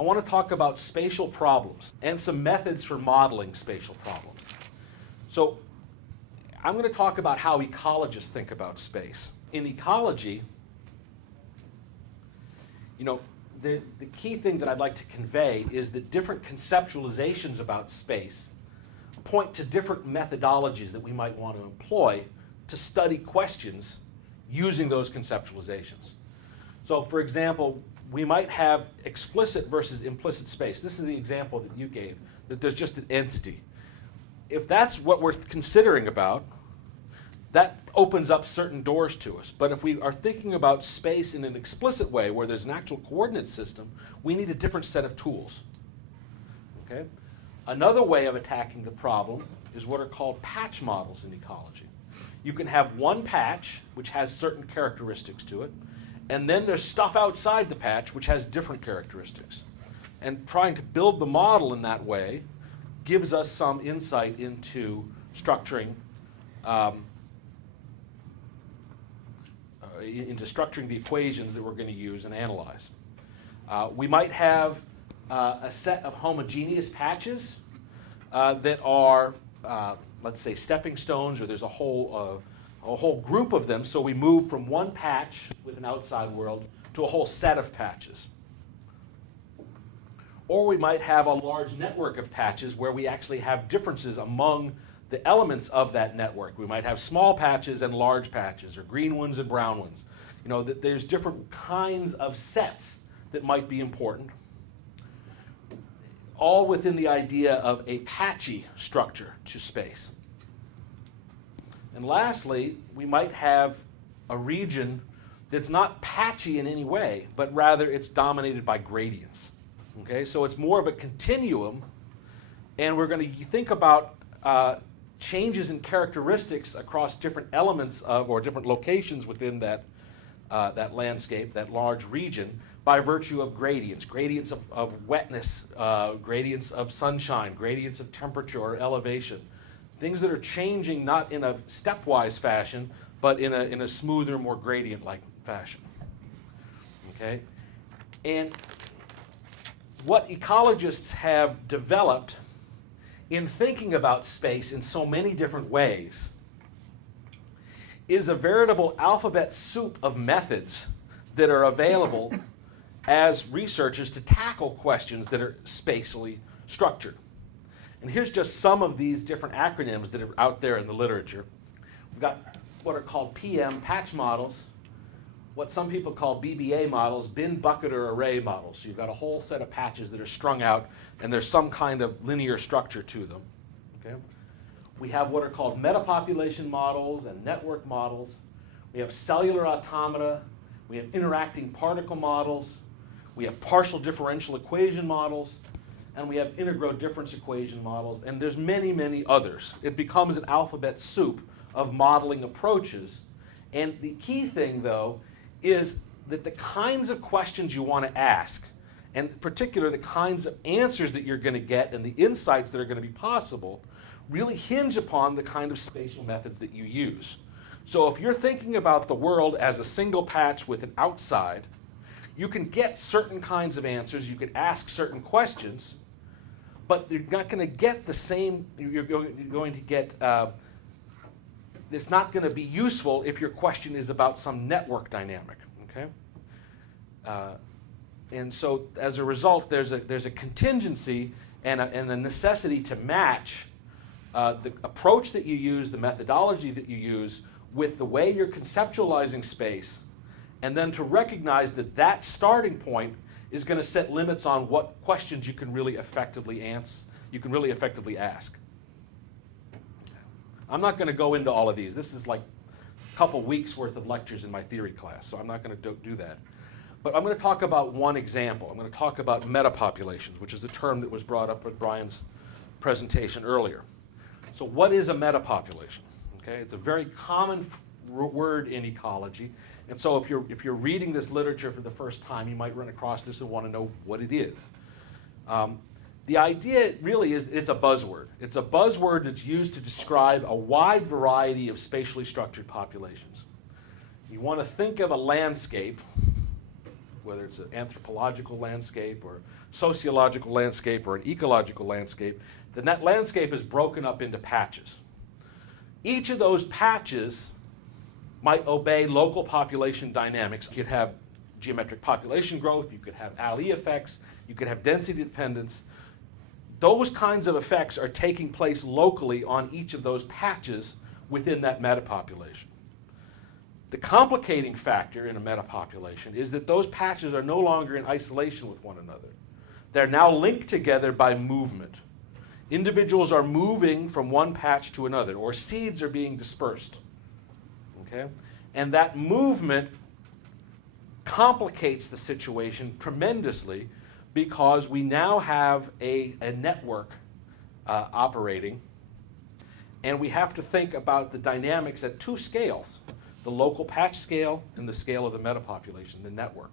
I want to talk about spatial problems and some methods for modeling spatial problems. So I'm going to talk about how ecologists think about space. In ecology, you know, the key thing that I'd like to convey is that different conceptualizations about space point to different methodologies that we might want to employ to study questions using those conceptualizations. So for example, we might have explicit versus implicit space. This is the example that you gave, that there's just an entity. If that's what we're considering about, that opens up certain doors to us. But if we are thinking about space in an explicit way, where there's an actual coordinate system, we need a different set of tools. Okay? Another way of attacking the problem is what are called patch models in ecology. You can have one patch which has certain characteristics to it, and then there's stuff outside the patch which has different characteristics. And trying to build the model in that way gives us some insight into structuring the equations that we're going to use and analyze. We might have a set of homogeneous patches that are, let's say, stepping stones, or there's a whole group of them, so we move from one patch with an outside world to a whole set of patches. Or we might have a large network of patches where we actually have differences among the elements of that network. We might have small patches and large patches, or green ones and brown ones. You know, that there's different kinds of sets that might be important, all within the idea of a patchy structure to space. And lastly, we might have a region that's not patchy in any way, but rather it's dominated by gradients. Okay, so it's more of a continuum, and we're going to think about changes in characteristics across different elements of, or different locations within that, that landscape, that large region, by virtue of gradients. Gradients of wetness, gradients of sunshine, gradients of temperature or elevation. Things that are changing not in a stepwise fashion, but in a smoother, more gradient-like fashion. Okay? And what ecologists have developed in thinking about space in so many different ways is a veritable alphabet soup of methods that are available as researchers to tackle questions that are spatially structured. And here's just some of these different acronyms that are out there in the literature. We've got what are called PM, patch models, what some people call BBA models, bin, bucket, or array models. So you've got a whole set of patches that are strung out, and there's some kind of linear structure to them. Okay? We have what are called metapopulation models and network models. We have cellular automata. We have interacting particle models. We have partial differential equation models. And we have integrodifference equation models. And there's many, many others. It becomes an alphabet soup of modeling approaches. And the key thing, though, is that the kinds of questions you want to ask, and in particular the kinds of answers that you're going to get and the insights that are going to be possible, really hinge upon the kind of spatial methods that you use. So if you're thinking about the world as a single patch with an outside, you can get certain kinds of answers, you can ask certain questions, but you're not going to get the same, you're going to get, it's not going to be useful if your question is about some network dynamic, okay? And so as a result, there's a contingency and a necessity to match the approach that you use, the methodology that you use, with the way you're conceptualizing space, and then to recognize that that starting point is going to set limits on what questions you can really effectively ask. I'm not going to go into all of these. This is like a couple weeks worth of lectures in my theory class, so I'm not going to do that. But I'm going to talk about one example. I'm going to talk about metapopulations, which is a term that was brought up at Brian's presentation earlier. So what is a metapopulation? Okay, it's a very common word in ecology, and so if you're reading this literature for the first time, you might run across this and want to know what it is. The idea really is it's a buzzword. It's a buzzword that's used to describe a wide variety of spatially structured populations. You want to think of a landscape, whether it's an anthropological landscape or sociological landscape or an ecological landscape, then that landscape is broken up into patches. Each of those patches might obey local population dynamics. You could have geometric population growth, you could have alley effects, you could have density dependence. Those kinds of effects are taking place locally on each of those patches within that metapopulation. The complicating factor in a metapopulation is that those patches are no longer in isolation with one another. They're now linked together by movement. Individuals are moving from one patch to another, or seeds are being dispersed. Okay? And that movement complicates the situation tremendously because we now have a network operating, and we have to think about the dynamics at two scales, the local patch scale and the scale of the metapopulation, the network.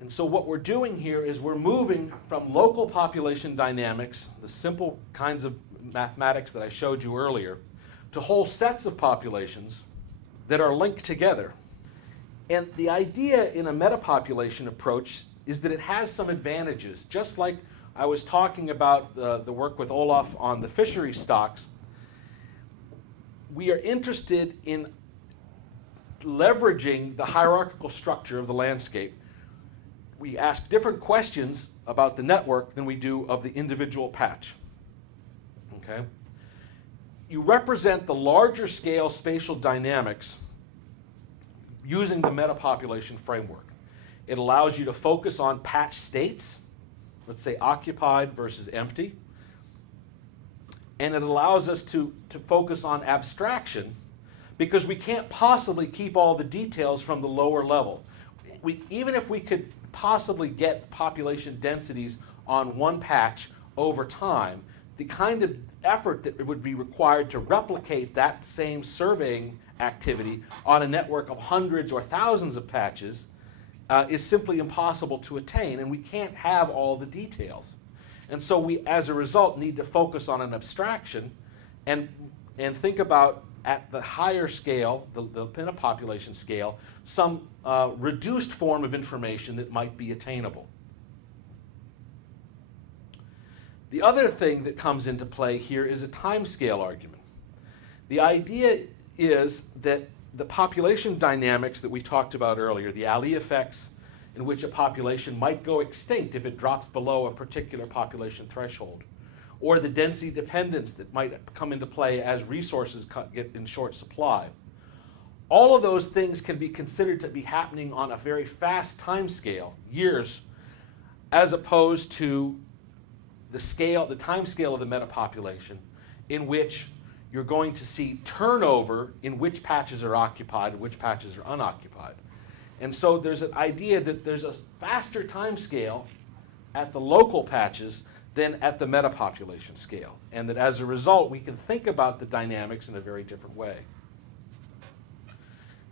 And so what we're doing here is we're moving from local population dynamics, the simple kinds of mathematics that I showed you earlier, to whole sets of populations that are linked together. And the idea in a metapopulation approach is that it has some advantages. Just like I was talking about the work with Olaf on the fishery stocks, we are interested in leveraging the hierarchical structure of the landscape. We ask different questions about the network than we do of the individual patch. Okay? You represent the larger scale spatial dynamics using the metapopulation framework. It allows you to focus on patch states, let's say occupied versus empty, and it allows us to focus on abstraction because we can't possibly keep all the details from the lower level. Even if we could possibly get population densities on one patch over time, the kind of effort that would be required to replicate that same surveying activity on a network of hundreds or thousands of patches is simply impossible to attain, and we can't have all the details. And so we, as a result, need to focus on an abstraction and think about, at the higher scale, the metapopulation scale, some reduced form of information that might be attainable. The other thing that comes into play here is a timescale argument. The idea is that the population dynamics that we talked about earlier, the alley effects in which a population might go extinct if it drops below a particular population threshold, or the density dependence that might come into play as resources get in short supply. All of those things can be considered to be happening on a very fast time scale, years, as opposed to the time scale of the metapopulation, in which you're going to see turnover in which patches are occupied and which patches are unoccupied. And so there's an idea that there's a faster time scale at the local patches than at the metapopulation scale, and that as a result we can think about the dynamics in a very different way.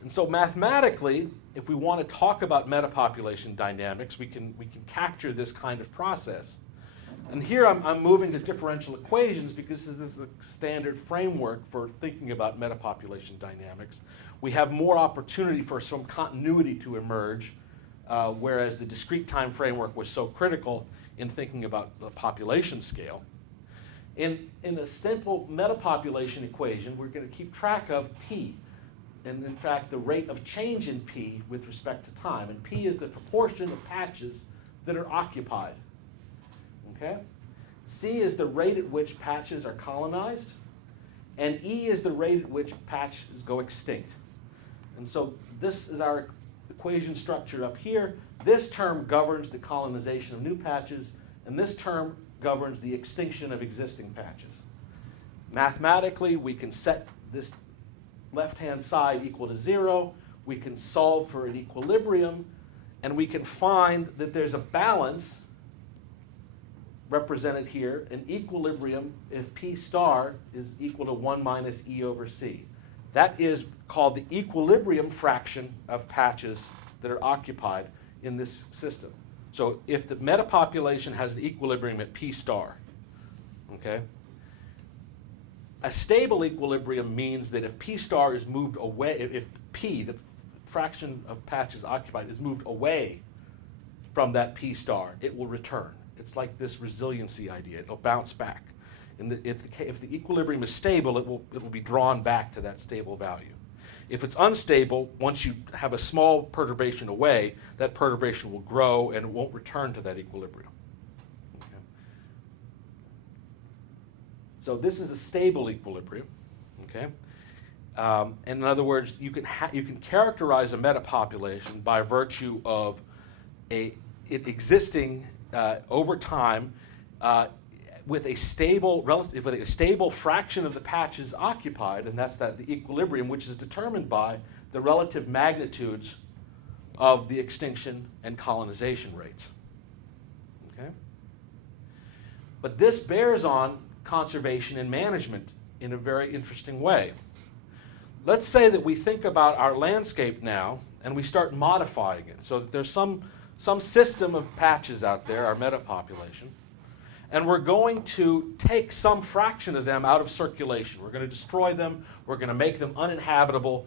And so mathematically, if we want to talk about metapopulation dynamics, we can capture this kind of process. And here I'm moving to differential equations because this is a standard framework for thinking about metapopulation dynamics. We have more opportunity for some continuity to emerge, whereas the discrete time framework was so critical in thinking about the population scale. In a simple metapopulation equation, we're going to keep track of P, and in fact the rate of change in P with respect to time. And P is the proportion of patches that are occupied. Okay? C is the rate at which patches are colonized, and E is the rate at which patches go extinct. And so this is our equation structure up here. This term governs the colonization of new patches, and this term governs the extinction of existing patches. Mathematically, we can set this left-hand side equal to 0. We can solve for an equilibrium, and we can find that there's a balance represented here, an equilibrium if P star is equal to 1 minus E over C. That is called the equilibrium fraction of patches that are occupied in this system. So if the metapopulation has an equilibrium at P star, okay, a stable equilibrium means that if P star is moved away, if P, the fraction of patches occupied, is moved away from that P star, it will return. It's like this resiliency idea. It'll bounce back. And if the equilibrium is stable, it will be drawn back to that stable value. If it's unstable, once you have a small perturbation away, that perturbation will grow and it won't return to that equilibrium. Okay. So this is a stable equilibrium. Okay. And in other words, you can characterize a metapopulation by virtue of it existing over time with a stable fraction of the patches occupied, and that's the equilibrium, which is determined by the relative magnitudes of the extinction and colonization rates. Okay? But this bears on conservation and management in a very interesting way. Let's say that we think about our landscape now and we start modifying it so that there's some system of patches out there, our metapopulation, and we're going to take some fraction of them out of circulation. We're going to destroy them. We're going to make them uninhabitable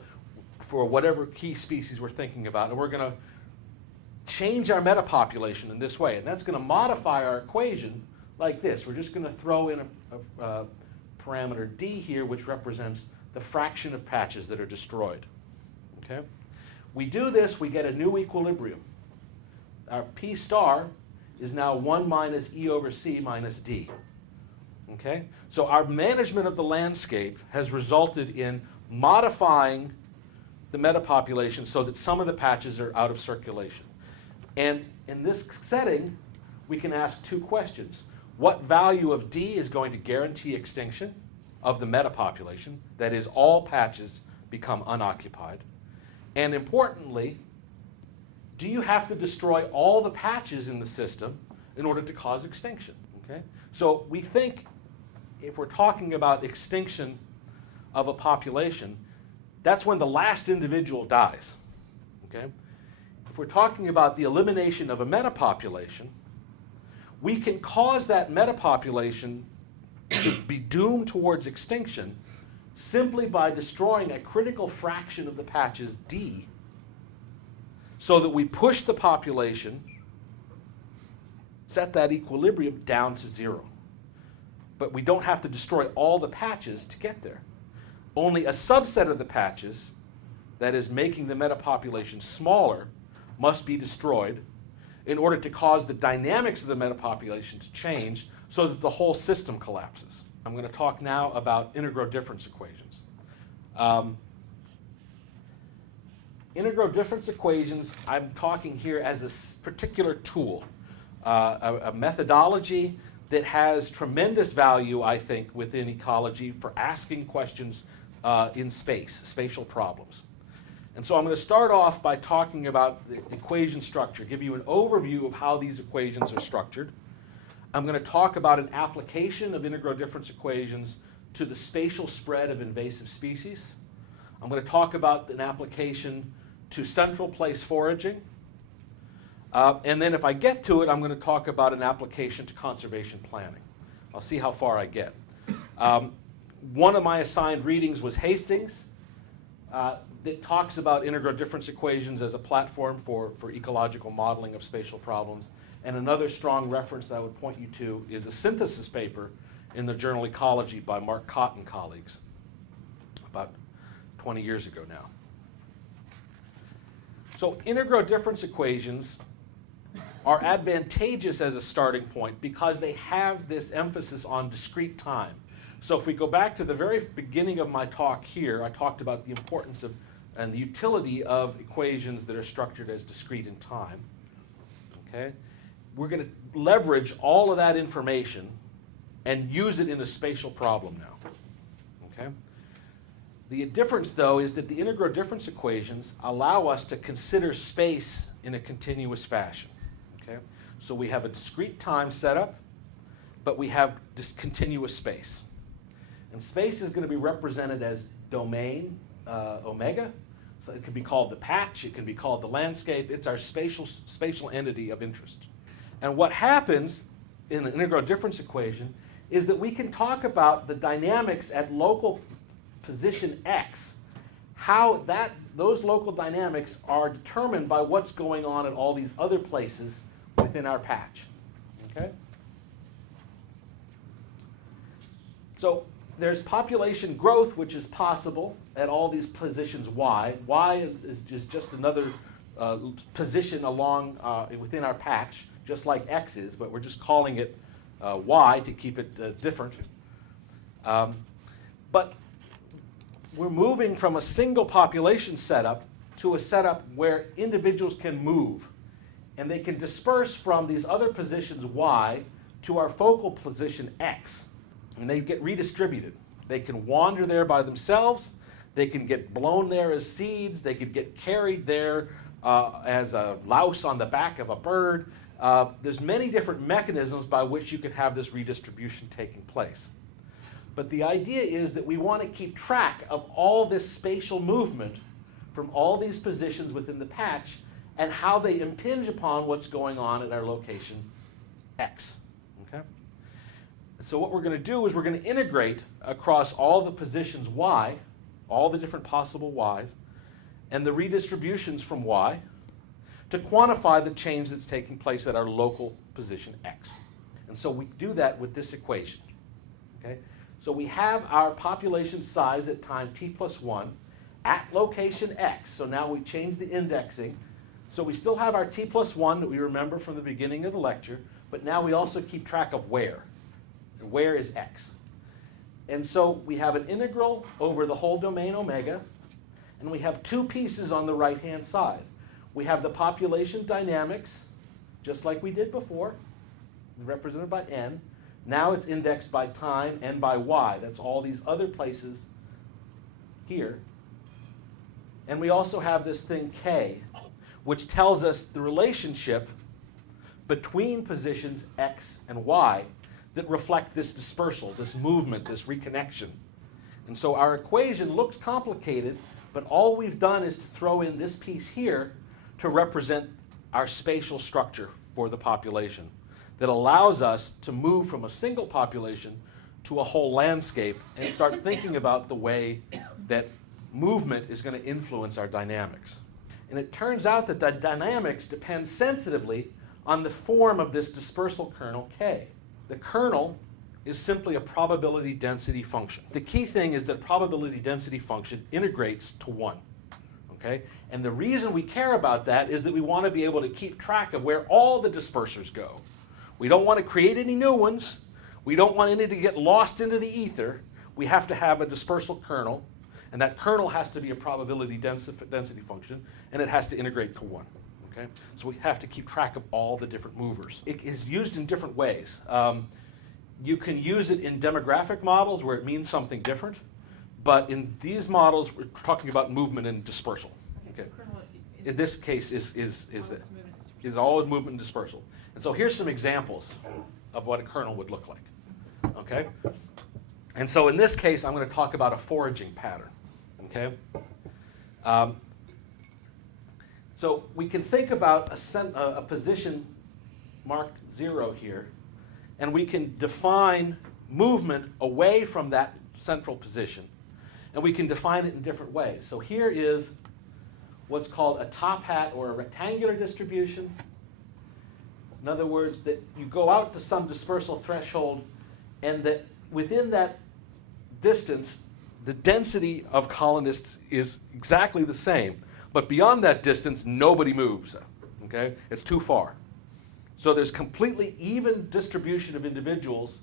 for whatever key species we're thinking about, and we're going to change our metapopulation in this way. And that's going to modify our equation like this. We're just going to throw in a parameter d here, which represents the fraction of patches that are destroyed. Okay? We do this, we get a new equilibrium. Our P star is now 1 minus E over C minus D. Okay? So our management of the landscape has resulted in modifying the metapopulation so that some of the patches are out of circulation. And in this setting, we can ask two questions. What value of D is going to guarantee extinction of the metapopulation? That is, all patches become unoccupied. And importantly, do you have to destroy all the patches in the system in order to cause extinction? Okay? So we think if we're talking about extinction of a population, that's when the last individual dies. Okay? If we're talking about the elimination of a metapopulation, we can cause that metapopulation to be doomed towards extinction simply by destroying a critical fraction of the patches D, so that we push the population, set that equilibrium down to 0. But we don't have to destroy all the patches to get there. Only a subset of the patches, that is making the metapopulation smaller, must be destroyed in order to cause the dynamics of the metapopulation to change so that the whole system collapses. I'm going to talk now about integrodifference equations. Integrodifference equations, I'm talking here as a particular tool, a methodology that has tremendous value, I think, within ecology for asking questions in space, spatial problems. And so I'm going to start off by talking about the equation structure, give you an overview of how these equations are structured. I'm going to talk about an application of integrodifference equations to the spatial spread of invasive species. I'm going to talk about an application to central place foraging. And then if I get to it, I'm going to talk about an application to conservation planning. I'll see how far I get. One of my assigned readings was Hastings that talks about integrodifference equations as a platform for ecological modeling of spatial problems. And another strong reference that I would point you to is a synthesis paper in the journal Ecology by Mark Cott and colleagues about 20 years ago now. So integrodifference equations are advantageous as a starting point because they have this emphasis on discrete time. So if we go back to the very beginning of my talk here, I talked about the importance of and the utility of equations that are structured as discrete in time. Okay? We're going to leverage all of that information and use it in a spatial problem now. Okay? The difference, though, is that the integrodifference equations allow us to consider space in a continuous fashion. Okay? So we have a discrete time setup, but we have continuous space. And space is going to be represented as domain omega. So it can be called the patch, it can be called the landscape. It's our spatial entity of interest. And what happens in an integrodifference equation is that we can talk about the dynamics at local position x, how those local dynamics are determined by what's going on at all these other places within our patch. Okay? So there's population growth, which is possible at all these positions y. Y is just another position along within our patch, just like x is, but we're just calling it y to keep it different. But we're moving from a single population setup to a setup where individuals can move, and they can disperse from these other positions y to our focal position x, and they get redistributed. They can wander there by themselves, they can get blown there as seeds, they could get carried there as a louse on the back of a bird. There's many different mechanisms by which you can have this redistribution taking place. But the idea is that we want to keep track of all this spatial movement from all these positions within the patch and how they impinge upon what's going on at our location x. Okay? And so what we're going to do is we're going to integrate across all the positions y, all the different possible y's, and the redistributions from y to quantify the change that's taking place at our local position x. And so we do that with this equation. Okay? So we have our population size at time t plus 1 at location x. So now we change the indexing. So we still have our t plus 1 that we remember from the beginning of the lecture, but now we also keep track of where. And where is x? And so we have an integral over the whole domain omega, and we have two pieces on the right-hand side. We have the population dynamics, just like we did before, represented by n. Now it's indexed by time and by y. That's all these other places here. And we also have this thing k, which tells us the relationship between positions x and y that reflect this dispersal, this movement, this reconnection. And so our equation looks complicated, but all we've done is to throw in this piece here to represent our spatial structure for the population that allows us to move from a single population to a whole landscape and start thinking about the way that movement is going to influence our dynamics. And it turns out that the dynamics depend sensitively on the form of this dispersal kernel k. The kernel is simply a probability density function. The key thing is that probability density function integrates to 1. Okay? And the reason we care about that is that we want to be able to keep track of where all the dispersers go. We don't want to create any new ones. We don't want any to get lost into the ether. We have to have a dispersal kernel, and that kernel has to be a probability density function, and it has to integrate to 1. Okay? So we have to keep track of all the different movers. It is used in different ways. You can use it in demographic models where it means something different, but in these models we're talking about movement and dispersal. Okay? So kernel in this case is all movement and dispersal. And so here's some examples of what a kernel would look like. Okay? And so in this case, I'm going to talk about a foraging pattern. Okay? So we can think about a position marked 0 here, and we can define movement away from that central position, and we can define it in different ways. So here is what's called a top hat or a rectangular distribution. In other words, that you go out to some dispersal threshold, and that within that distance, the density of colonists is exactly the same. But beyond that distance, nobody moves. Okay? It's too far. So there's completely even distribution of individuals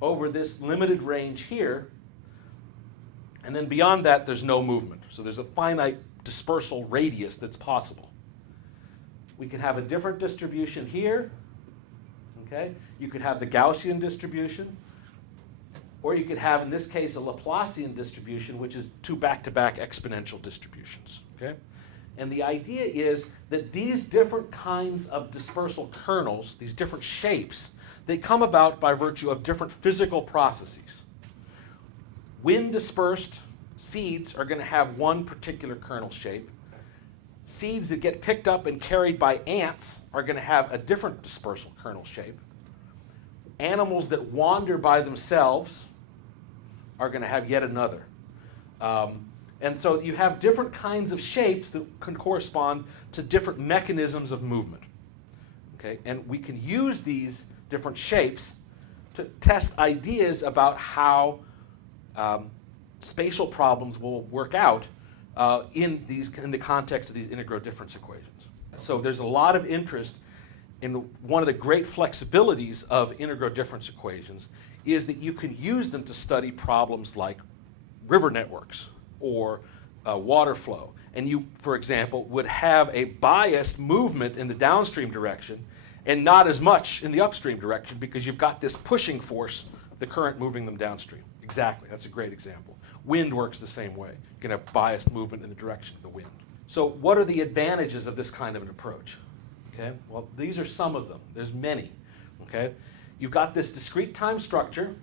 over this limited range here. And then beyond that, there's no movement. So there's a finite dispersal radius that's possible. We can have a different distribution here. Okay? You could have the Gaussian distribution, or you could have, in this case, a Laplacian distribution, which is two back-to-back exponential distributions. Okay? And the idea is that these different kinds of dispersal kernels, these different shapes, they come about by virtue of different physical processes. Wind dispersed seeds are going to have one particular kernel shape. Seeds that get picked up and carried by ants are going to have a different dispersal kernel shape. Animals that wander by themselves are going to have yet another. And so you have different kinds of shapes that can correspond to different mechanisms of movement. Okay? And we can use these different shapes to test ideas about how spatial problems will work out in the context of these integrodifference equations. So there's a lot of interest in one of the great flexibilities of integrodifference equations is that you can use them to study problems like river networks or water flow. And you, for example, would have a biased movement in the downstream direction and not as much in the upstream direction because you've got this pushing force, the current moving them downstream. Exactly, that's a great example. Wind works the same way. You can have biased movement in the direction of the wind. So what are the advantages of this kind of an approach? Okay, well, these are some of them. There's many. Okay, you've got this discrete time structure,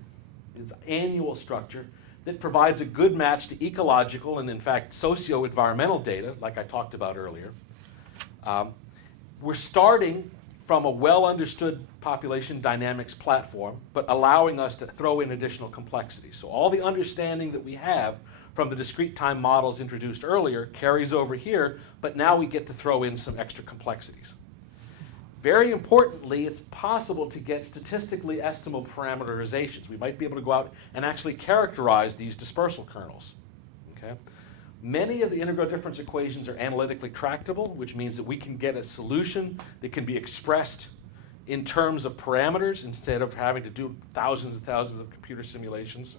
it's annual structure, that provides a good match to ecological and, in fact, socio-environmental data, like I talked about earlier. We're starting from a well-understood population dynamics platform, but allowing us to throw in additional complexity. So all the understanding that we have from the discrete time models introduced earlier carries over here, but now we get to throw in some extra complexities. Very importantly, it's possible to get statistically estimable parameterizations. We might be able to go out and actually characterize these dispersal kernels. Okay? Many of the integrodifference equations are analytically tractable, which means that we can get a solution that can be expressed in terms of parameters instead of having to do thousands and thousands of computer simulations.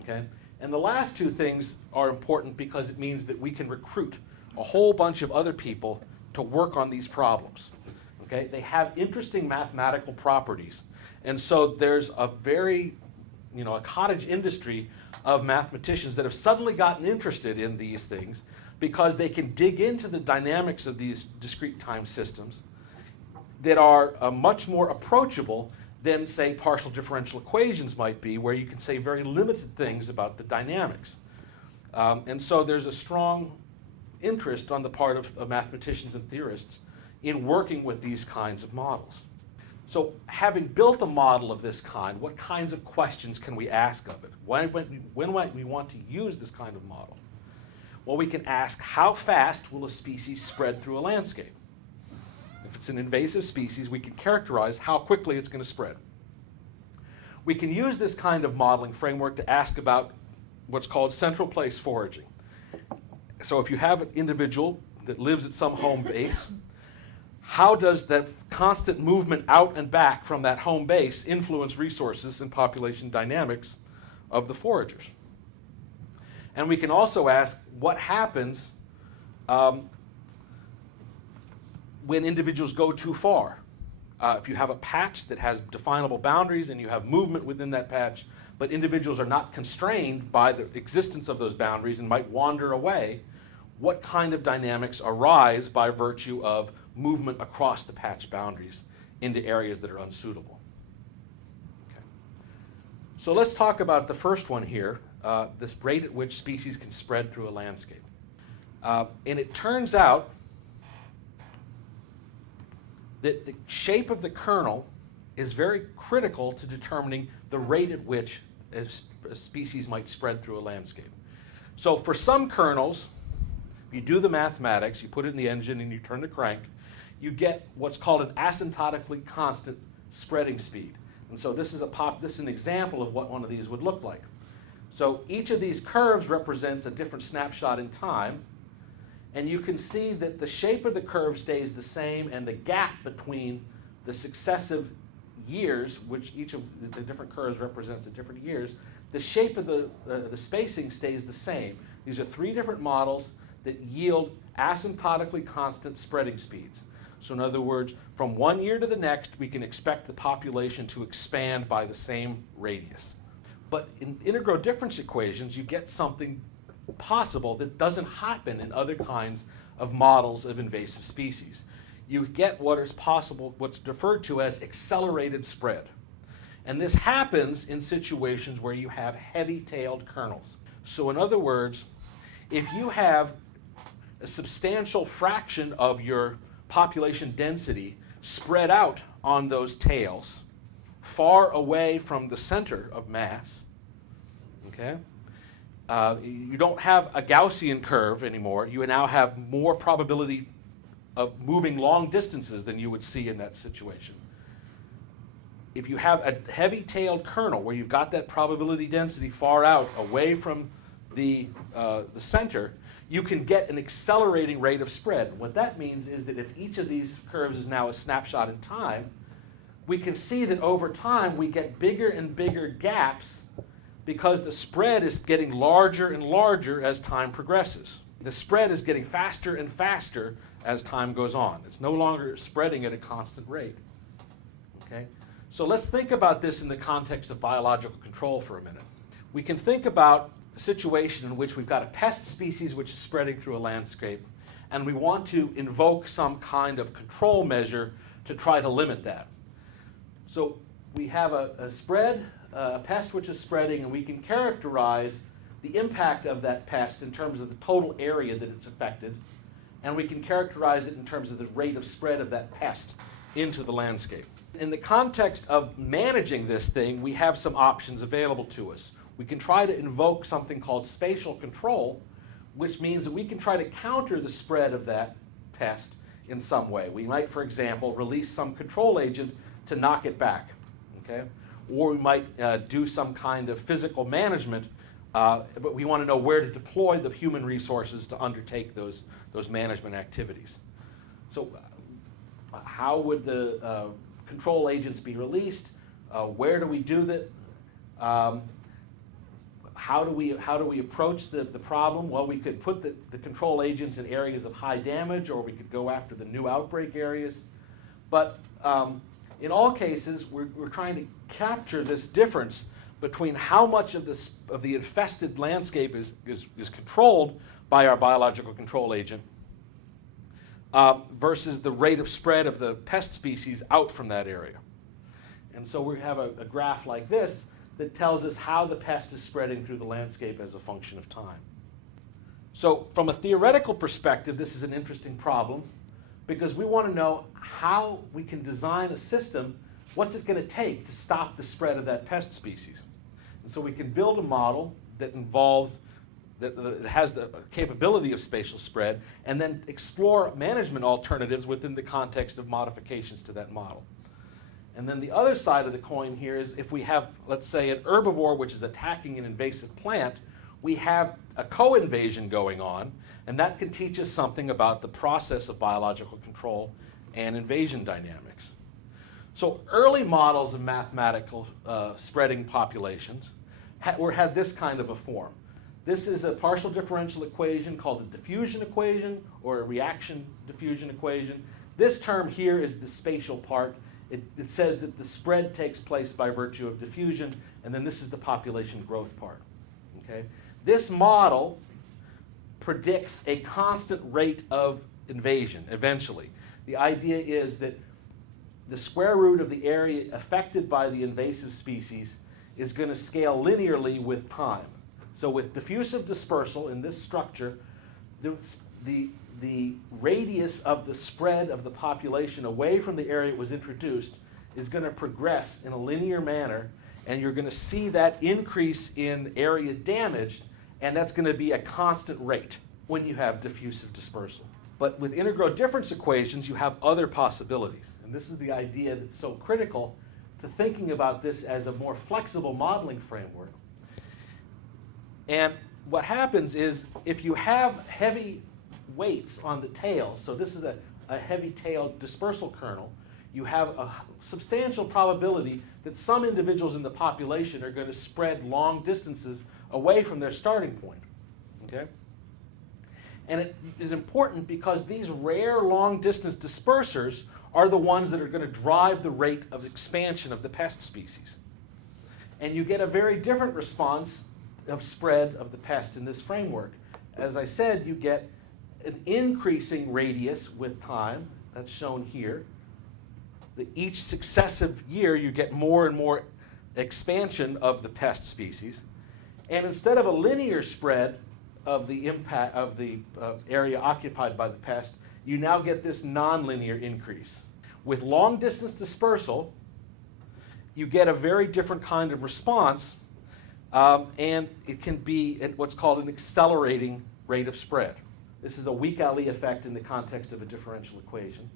Okay? And the last two things are important because it means that we can recruit a whole bunch of other people to work on these problems. Okay? They have interesting mathematical properties. And so there's a very, a cottage industry of mathematicians that have suddenly gotten interested in these things because they can dig into the dynamics of these discrete time systems that are much more approachable than, say, partial differential equations might be, where you can say very limited things about the dynamics. And so there's a strong interest on the part of mathematicians and theorists in working with these kinds of models. So having built a model of this kind, what kinds of questions can we ask of it? When might we want to use this kind of model? Well, we can ask, how fast will a species spread through a landscape? If it's an invasive species, we can characterize how quickly it's going to spread. We can use this kind of modeling framework to ask about what's called central place foraging. So if you have an individual that lives at some home base, how does that constant movement out and back from that home base influence resources and population dynamics of the foragers? And we can also ask what happens when individuals go too far. If you have a patch that has definable boundaries and you have movement within that patch, but individuals are not constrained by the existence of those boundaries and might wander away, what kind of dynamics arise by virtue of movement across the patch boundaries into areas that are unsuitable? Okay. So let's talk about the first one here, this rate at which species can spread through a landscape. And it turns out that the shape of the kernel is very critical to determining the rate at which a species might spread through a landscape. So for some kernels, you do the mathematics, you put it in the engine and you turn the crank, you get what's called an asymptotically constant spreading speed. And so this is an example of what one of these would look like. So each of these curves represents a different snapshot in time, and you can see that the shape of the curve stays the same and the gap between the successive years, which each of the different curves represents at different years, the shape of the spacing stays the same. These are three different models that yield asymptotically constant spreading speeds. So in other words, from one year to the next, we can expect the population to expand by the same radius. But in integrodifference equations, you get something possible that doesn't happen in other kinds of models of invasive species. You get what is possible, what's referred to as accelerated spread. And this happens in situations where you have heavy-tailed kernels. So in other words, if you have a substantial fraction of your population density spread out on those tails, far away from the center of mass, okay? You don't have a Gaussian curve anymore. You now have more probability of moving long distances than you would see in that situation. if you have a heavy-tailed kernel where you've got that probability density far out away from the center, you can get an accelerating rate of spread. What that means is that if each of these curves is now a snapshot in time, we can see that over time we get bigger and bigger gaps because the spread is getting larger and larger as time progresses. The spread is getting faster and faster as time goes on. It's no longer spreading at a constant rate. Okay? So let's think about this in the context of biological control for a minute. We can think about a situation in which we've got a pest species which is spreading through a landscape, and we want to invoke some kind of control measure to try to limit that. So we have a pest which is spreading, and we can characterize the impact of that pest in terms of the total area that it's affected, and we can characterize it in terms of the rate of spread of that pest into the landscape. In the context of managing this thing, we have some options available to us. We can try to invoke something called spatial control, which means that we can try to counter the spread of that pest in some way. We might, for example, release some control agent to knock it back, okay? Or we might do some kind of physical management, but we want to know where to deploy the human resources to undertake those management activities. So how would the control agents be released? Where do we do that? How do we approach the problem? Well, we could put the control agents in areas of high damage, or we could go after the new outbreak areas. But in all cases, we're trying to capture this difference between how much of the infested landscape is controlled by our biological control agent versus the rate of spread of the pest species out from that area. And so we have a graph like this that tells us how the pest is spreading through the landscape as a function of time. So from a theoretical perspective, this is an interesting problem because we want to know how we can design a system, what's it going to take to stop the spread of that pest species. And so we can build a model that involves, that has the capability of spatial spread, and then explore management alternatives within the context of modifications to that model. And then the other side of the coin here is if we have, let's say, an herbivore which is attacking an invasive plant, we have a co-invasion going on, and that can teach us something about the process of biological control and invasion dynamics. So early models of mathematical spreading populations had this kind of a form. This is a partial differential equation called a diffusion equation or a reaction diffusion equation. This term here is the spatial part. It says that the spread takes place by virtue of diffusion, and then this is the population growth part. Okay? This model predicts a constant rate of invasion eventually. The idea is that the square root of the area affected by the invasive species is going to scale linearly with time. So with diffusive dispersal in this structure, the radius of the spread of the population away from the area it was introduced is going to progress in a linear manner, and you're going to see that increase in area damaged, and that's going to be a constant rate when you have diffusive dispersal. But with integrodifference equations, you have other possibilities. And this is the idea that's so critical to thinking about this as a more flexible modeling framework. And what happens is if you have heavy weights on the tail, so this is a heavy-tailed dispersal kernel, you have a substantial probability that some individuals in the population are going to spread long distances away from their starting point. Okay? And it is important because these rare long-distance dispersers are the ones that are going to drive the rate of expansion of the pest species. And you get a very different response of spread of the pest in this framework. As I said, you get an increasing radius with time, that's shown here. Each successive year you get more and more expansion of the pest species. And instead of a linear spread of the impact of the area occupied by the pest, you now get this nonlinear increase. With long distance dispersal, you get a very different kind of response, and it can be at what's called an accelerating rate of spread. This is a weak Ali effect in the context of a differential equation.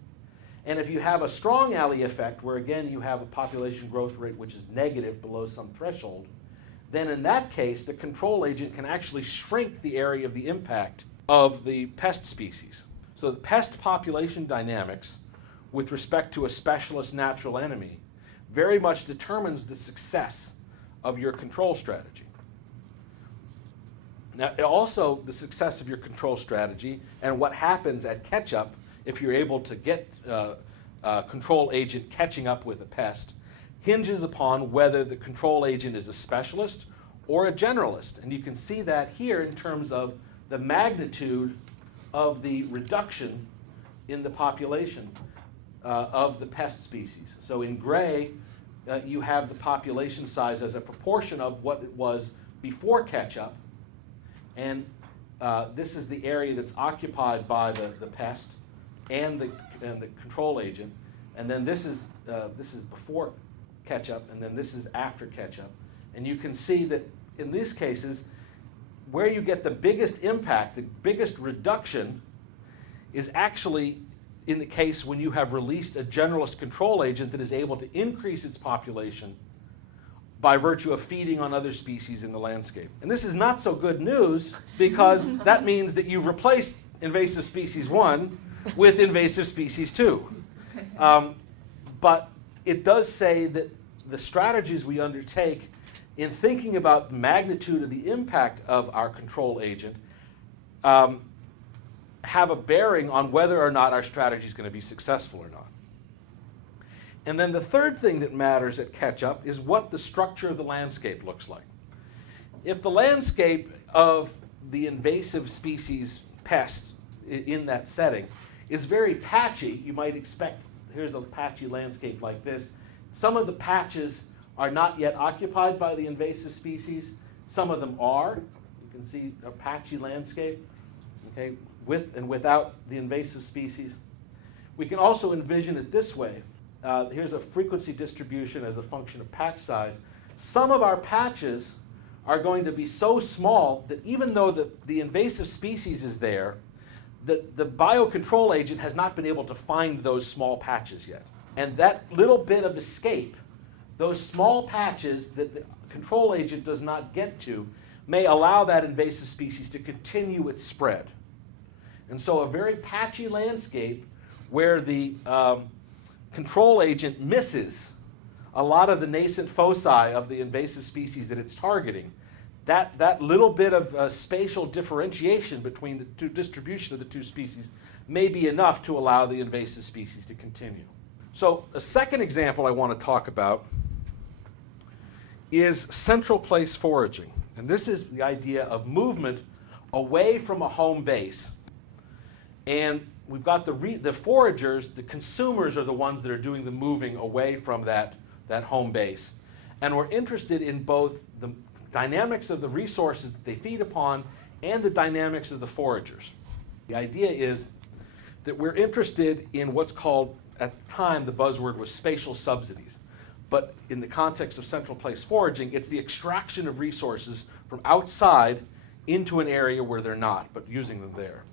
And if you have a strong alley effect, where again you have a population growth rate which is negative below some threshold, then in that case the control agent can actually shrink the area of the impact of the pest species. So the pest population dynamics with respect to a specialist natural enemy very much determines the success of your control strategy. Now, also the success of your control strategy and what happens at catch-up if you're able to get a control agent catching up with a pest hinges upon whether the control agent is a specialist or a generalist. And you can see that here in terms of the magnitude of the reduction in the population of the pest species. So in gray, you have the population size as a proportion of what it was before catch-up. And this is the area that's occupied by the pest and the control agent. And then this is before catch-up, and then this is after catch-up. And you can see that in these cases, where you get the biggest impact, the biggest reduction, is actually in the case when you have released a generalist control agent that is able to increase its population by virtue of feeding on other species in the landscape. And this is not so good news, because that means that you've replaced invasive species 1 with invasive species 2. But it does say that the strategies we undertake in thinking about the magnitude of the impact of our control agent have a bearing on whether or not our strategy is going to be successful or not. And then the third thing that matters at catch-up is what the structure of the landscape looks like. If the landscape of the invasive species pest in that setting is very patchy, you might expect, here's a patchy landscape like this. Some of the patches are not yet occupied by the invasive species. Some of them are. You can see a patchy landscape, okay, with and without the invasive species. We can also envision it this way. Here's a frequency distribution as a function of patch size. Some of our patches are going to be so small that even though the invasive species is there, the biocontrol agent has not been able to find those small patches yet. And that little bit of escape, those small patches that the control agent does not get to, may allow that invasive species to continue its spread. And so a very patchy landscape where the control agent misses a lot of the nascent foci of the invasive species that it's targeting, that little bit of spatial differentiation between the two distribution of the two species may be enough to allow the invasive species to continue. So a second example I want to talk about is central place foraging. And this is the idea of movement away from a home base. And we've got the foragers, the consumers are the ones that are doing the moving away from that home base. And we're interested in both the dynamics of the resources that they feed upon and the dynamics of the foragers. The idea is that we're interested in what's called, at the time the buzzword was spatial subsidies. But in the context of central place foraging, it's the extraction of resources from outside into an area where they're not, but using them there.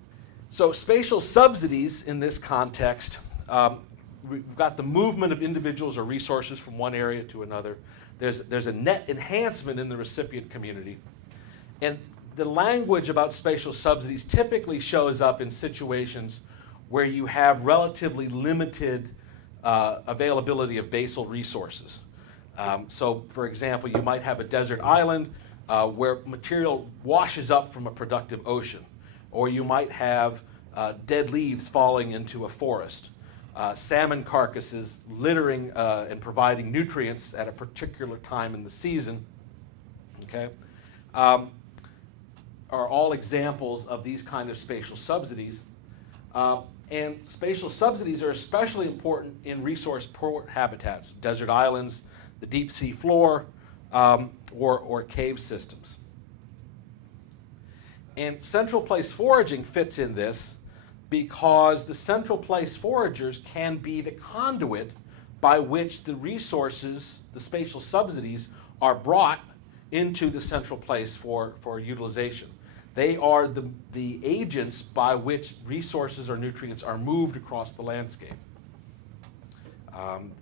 So spatial subsidies in this context, we've got the movement of individuals or resources from one area to another. There's a net enhancement in the recipient community. And the language about spatial subsidies typically shows up in situations where you have relatively limited availability of basal resources. So for example, you might have a desert island where material washes up from a productive ocean. Or you might have dead leaves falling into a forest, salmon carcasses littering and providing nutrients at a particular time in the season, okay, are all examples of these kind of spatial subsidies. And spatial subsidies are especially important in resource-poor habitats, desert islands, the deep sea floor, or cave systems. And central place foraging fits in this because the central place foragers can be the conduit by which the resources, the spatial subsidies, are brought into the central place for utilization. They are the agents by which resources or nutrients are moved across the landscape.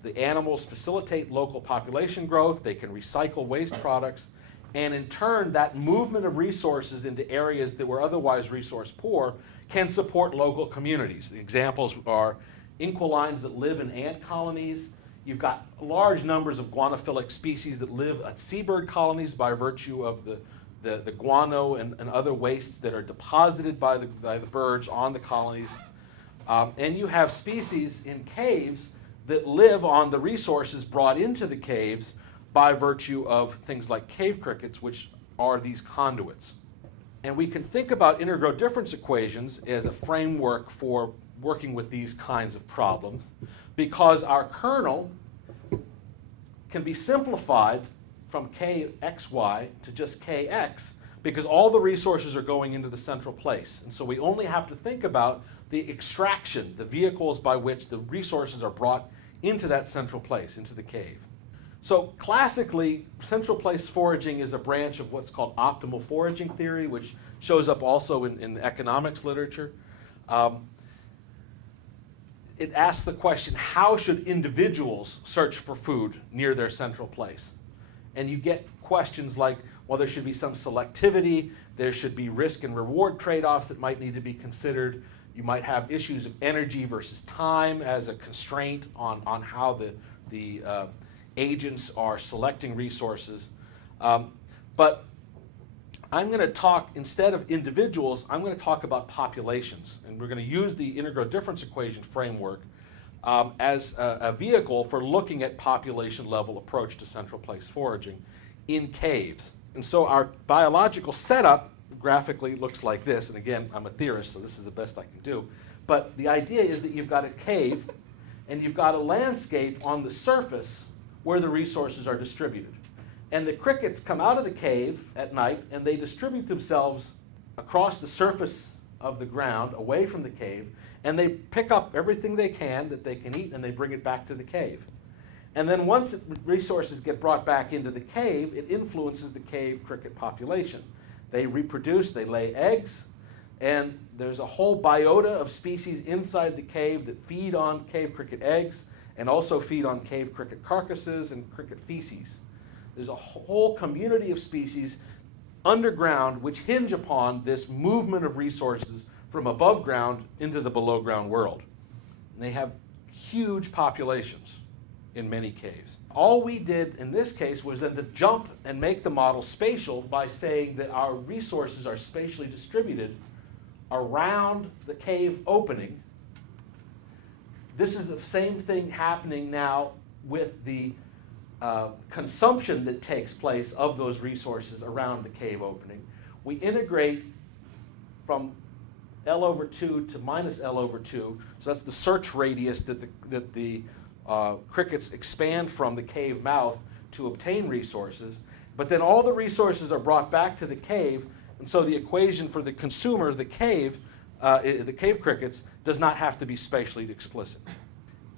The animals facilitate local population growth, they can recycle waste products, and in turn, that movement of resources into areas that were otherwise resource poor can support local communities. The examples are inquilines that live in ant colonies. You've got large numbers of guanophilic species that live at seabird colonies by virtue of the guano and other wastes that are deposited by the birds on the colonies. And you have species in caves that live on the resources brought into the caves by virtue of things like cave crickets, which are these conduits. And we can think about integrodifference equations as a framework for working with these kinds of problems, because our kernel can be simplified from kxy to just kx, because all the resources are going into the central place. And so we only have to think about the extraction, the vehicles by which the resources are brought into that central place, into the cave. So classically, central place foraging is a branch of what's called optimal foraging theory, which shows up also in the economics literature. It asks the question, how should individuals search for food near their central place? And you get questions like, well, there should be some selectivity, there should be risk and reward trade-offs that might need to be considered. You might have issues of energy versus time as a constraint on how the agents are selecting resources. But I'm going to talk, instead of individuals, I'm going to talk about populations. And we're going to use the integrodifference equation framework as a vehicle for looking at population level approach to central place foraging in caves. And so our biological setup graphically looks like this. And again, I'm a theorist, so this is the best I can do. But the idea is that you've got a cave and you've got a landscape on the surface where the resources are distributed. And the crickets come out of the cave at night and they distribute themselves across the surface of the ground, away from the cave, and they pick up everything they can eat and they bring it back to the cave. And then once resources get brought back into the cave, it influences the cave cricket population. They reproduce, they lay eggs, and there's a whole biota of species inside the cave that feed on cave cricket eggs and also feed on cave cricket carcasses and cricket feces. There's a whole community of species underground which hinge upon this movement of resources from above ground into the below ground world. And they have huge populations in many caves. All we did in this case was then to jump and make the model spatial by saying that our resources are spatially distributed around the cave opening. This is the same thing happening now with the consumption that takes place of those resources around the cave opening. We integrate from L over 2 to minus L over 2, so that's the search radius that the crickets expand from the cave mouth to obtain resources. But then all the resources are brought back to the cave, and so the equation for the consumer, the cave crickets, does not have to be spatially explicit.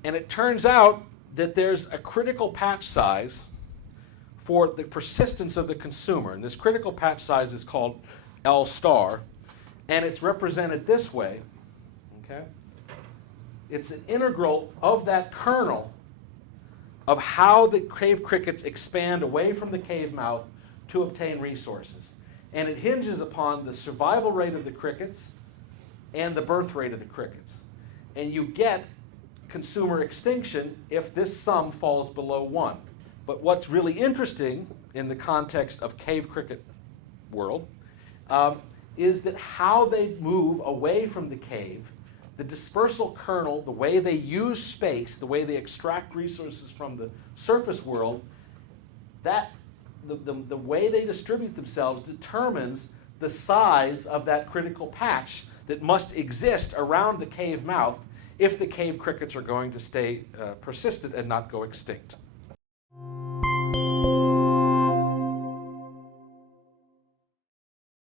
And it turns out that there's a critical patch size for the persistence of the consumer. And this critical patch size is called L star, and it's represented this way. Okay? It's an integral of that kernel of how the cave crickets expand away from the cave mouth to obtain resources. And it hinges upon the survival rate of the crickets and the birth rate of the crickets. And you get consumer extinction if this sum falls below 1. But what's really interesting in the context of cave cricket world is that how they move away from the cave, the dispersal kernel, the way they use space, the way they extract resources from the surface world, that the way they distribute themselves determines the size of that critical patch that must exist around the cave mouth if the cave crickets are going to stay persistent and not go extinct.